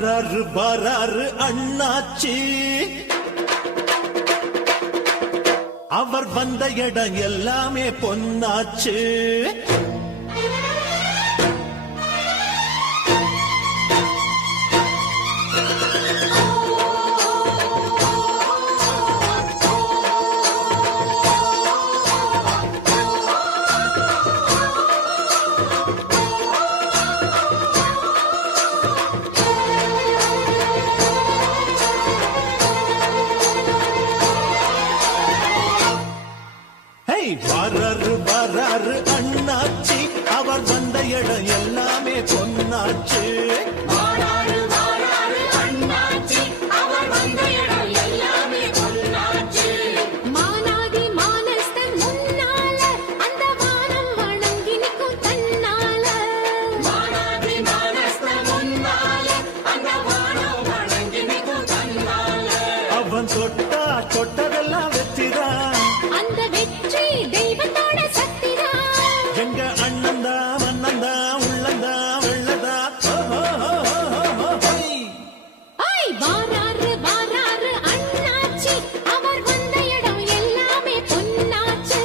வராரு அண்ணாச்சி, அவர் வந்த இடம் எல்லாமே பொன்னாச்சு. வராரு அண்ணாச்சி, அவர் வந்த இடம் எல்லாமே பொன்னாச்சு. மானாதி மானஸ்தன் முன்னால அந்த வானம் வணங்கி நிற்கும் தன்னால. அவன் தொட்டா தொட்டதெல்லாம் வெற்றிதான், அந்த வெற்றி தெய்வத்தோட சக்திதான். எங்க அண்ணந்தா மன்னந்தா உள்ளந்தா வெள்ளதா. வாராரு அண்ணாச்சி, அவர் வந்த இடம் எல்லாமே பொன்னாச்சு.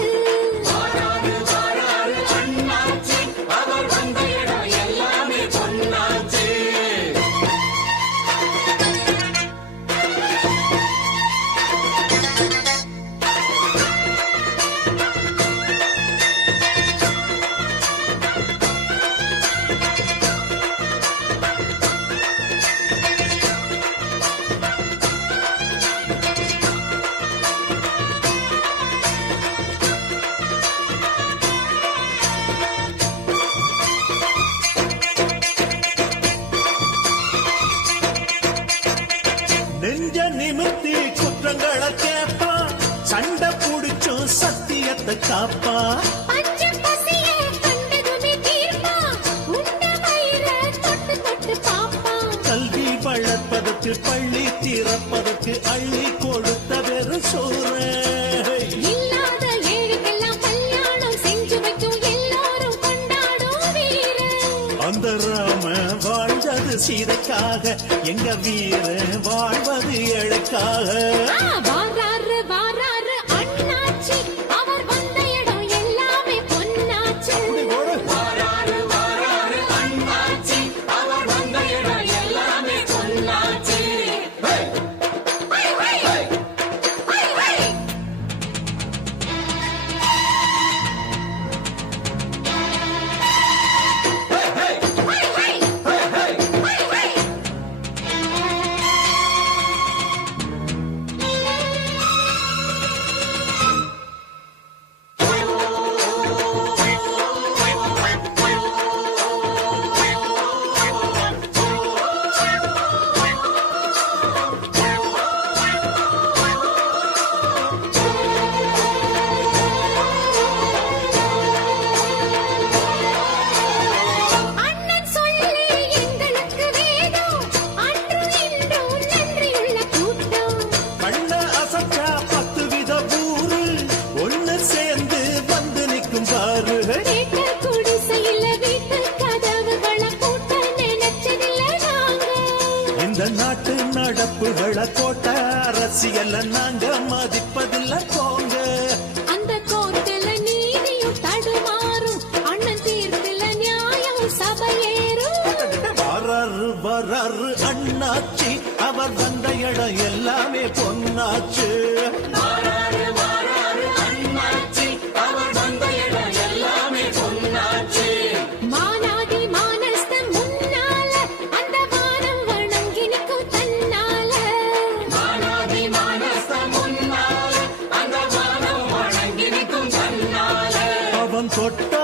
நெஞ்ச நிமித்தி குற்றங்களை கேப்பா, சண்டை புடிச்சும் சத்தியத்தை காப்பா. பஞ்சம் பசியை கண்டதுமே தீர்ப்பா, உண்ட வயிறை தொட்டு தொட்டு பாப்பா. கல்வி வளர்ப்பதற்கு பள்ளி திறப்பதற்கு அள்ளி கொடுத்த வெறும் சோறு. இல்லாத ஏழைக்கெல்லாம் கல்யாணம் செஞ்சு வைக்கும் எல்லோரும் கொண்டாடும் வீரன். அந்த ராம வாழ்ந்தது சீதைக்காக, எங்க வீர வாழ்வது ஏழைக்காக. வாராரு அண்ணாச்சி, அவர் வந்த இடம் எல்லாமே பொன்னாச்சு. அண்ணன் சொல்லி எங்களுக்கு வேதம், அன்றும் இன்றும் நன்றியுள்ள கூட்டம். கண்ண அசைச்சா 10 வித ஊரு ஒண்ணு சேர்ந்து வந்து நிற்கும் பாரு. கேட்ட குடிசையில வீட்டு கதவுகளை பூட்ட நினைச்சதில்லை நாங்க. இந்த நாட்டு நடப்புகளை கோட்ட அரசியல நாங்க மதிப்பதில்லை போங்க. அந்த கோர்ட்டுல நீதியும் தடுமாறும், அண்ணன் தீர்ப்புல நியாயம் சபையேறும். வராரு அண்ணாச்சி, அவர் வந்த இடம் எல்லாமே பொன்னாச்சு. மானாதி மானஸ்தன் முன்னால அந்த வானம் வணங்கி நிற்கும் தன்னால. அவன் தொட்டா